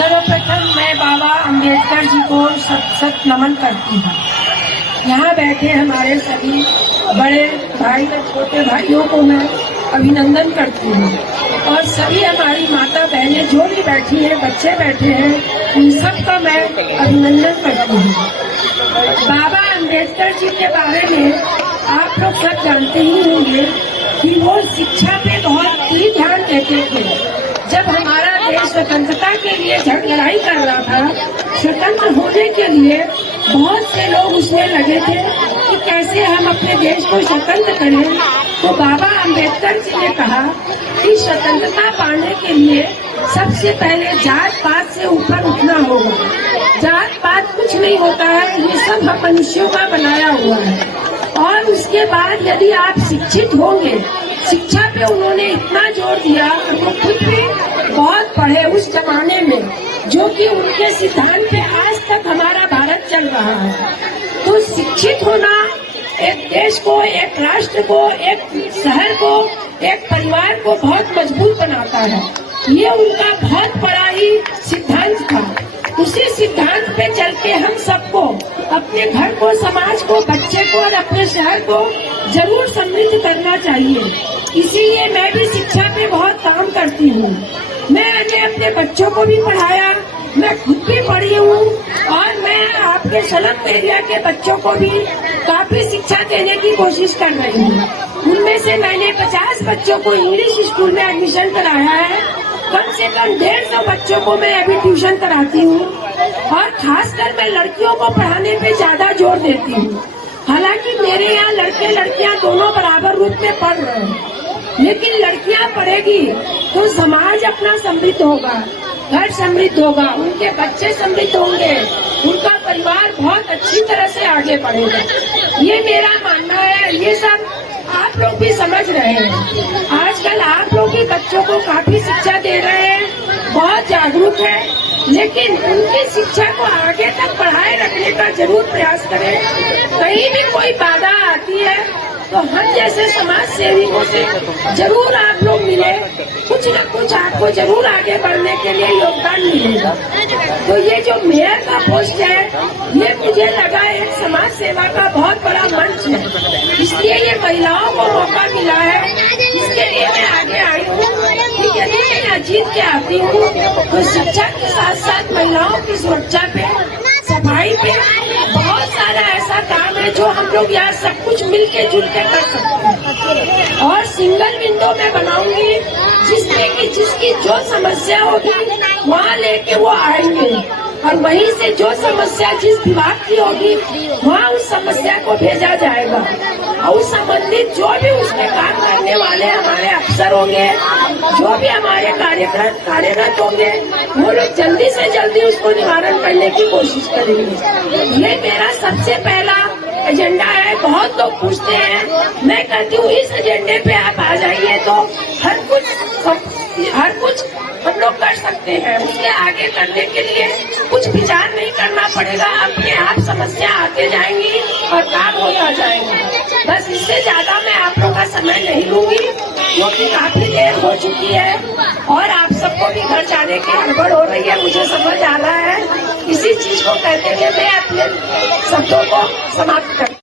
सर्वप्रथम मैं बाबा अम्बेडकर जी को सत नमन करती हूँ। यहाँ बैठे हमारे सभी बड़े भाई और छोटे भाइयों को मैं अभिनंदन करती हूँ और सभी हमारी माता बहनें जो भी बैठी हैं, बच्चे बैठे हैं, उन सबका मैं अभिनंदन करती हूँ। बाबा अम्बेडकर जी के बारे में आप लोग सब जानते ही होंगे कि वो शिक्षा पे बहुत ही ध्यान देते थे। जब हमारा देश स्वतंत्रता के लिए लड़ाई कर रहा था, स्वतंत्र होने के लिए बहुत से लोग उसमें लगे थे कि कैसे हम अपने देश को स्वतंत्र करें। तो बाबा अम्बेडकर जी ने कहा कि स्वतंत्रता पाने के लिए सबसे पहले जात पात से ऊपर उठना होगा। जात पात कुछ नहीं होता है, ये सब हम मनुष्यों का बनाया हुआ है। और उसके बाद यदि आप शिक्षित होंगे, शिक्षा पे उन्होंने इतना जोर दिया और वो खुद भी बहुत पढ़े उस जमाने में, जो कि उनके सिद्धांत पे आज तक हमारा भारत चल रहा है। तो शिक्षित होना एक देश को, एक राष्ट्र को, एक शहर को, एक परिवार को बहुत मजबूत बनाता है। ये उनका बहुत बड़ा ही सिद्धांत था। उसी सिद्धांत पे चल के हम सबको अपने घर को, समाज को, बच्चे को और अपने शहर को जरूर समृद्ध करना चाहिए। इसीलिए मैं भी शिक्षा पे बहुत काम करती हूँ। मैंने अपने बच्चों को भी पढ़ाया, मैं खुद भी पढ़ी हूँ और मैं आपके स्लम एरिया के बच्चों को भी काफी शिक्षा देने की कोशिश कर रही हूँ। उनमें से मैंने 50 बच्चों को इंग्लिश स्कूल में एडमिशन कराया है। कम से कम 150 बच्चों को मैं अभी ट्यूशन कराती हूँ और खासकर मैं लड़कियों को पढ़ाने पे ज्यादा जोर देती हूँ। हालांकि मेरे यहाँ लड़के लड़कियाँ दोनों बराबर रूप में पढ़ रहे हैं, लेकिन लड़कियाँ पढ़ेगी तो समाज अपना समृद्ध होगा, घर समृद्ध होगा, उनके बच्चे समृद्ध होंगे, उनका परिवार बहुत अच्छी तरह से आगे बढ़ेगा। ये मेरा मानना है। ये सब आप लोग भी समझ रहे हैं। आजकल आप लोग भी बच्चों को काफी शिक्षा दे रहे हैं, बहुत जागरूक है, लेकिन उनकी शिक्षा को आगे तक बढ़ाए रखने का जरूर प्रयास करें। कहीं भी कोई बाधा आती है तो हम जैसे समाज सेवियों से जरूर आप लोग मिले, कुछ न कुछ आपको जरूर आगे बढ़ने के लिए योगदान मिलेगा। तो ये जो मेयर का पोस्ट है, ये मुझे लगा एक समाज सेवा का बहुत बड़ा मंच है, इसलिए ये महिलाओं को मौका मिला है। इसके लिए मैं आगे आई हूँ कि यदि मैं जीत के आती हूँ तो शिक्षा के साथ साथ महिलाओं की सुरक्षा पे, सफाई पे बहुत सारा ऐसा काम है जो हम लोग यहाँ सब कुछ मिलके जुल के कर सकते हैं। और सिंगल विंडो में बनाऊंगी जिसमें कि जिसकी जो समस्या होगी वहाँ लेके वो आएंगे और वहीं से जो समस्या जिस विभाग की होगी वहाँ उस समस्या को भेजा जाएगा और उस संबंधित जो भी उसके काम करने वाले हमारे अफसर होंगे, जो भी हमारे कार्यरत होंगे, वो लोग जल्दी से जल्दी उसको निवारण करने की कोशिश करेंगे। ये मेरा सबसे पहला एजेंडा है। बहुत लोग पूछते हैं, मैं कहती हूँ इस एजेंडे पे आप आ जाइए तो हर कुछ हम लोग कर सकते हैं। उसके आगे करने के लिए कुछ विचार नहीं करना पड़ेगा, अपने आप समस्या आते जाएंगी और काम होता जाएगा। बस इससे ज्यादा मैं आप लोग का समय नहीं लूंगी क्योंकि काफी देर हो चुकी है और आप सबको भी घर जाने की हड़बड़ हो रही है, मुझे समझ आ रहा है। इसी चीज को कहते हुए मैं अपने शब्दों को समाप्त करती हूँ।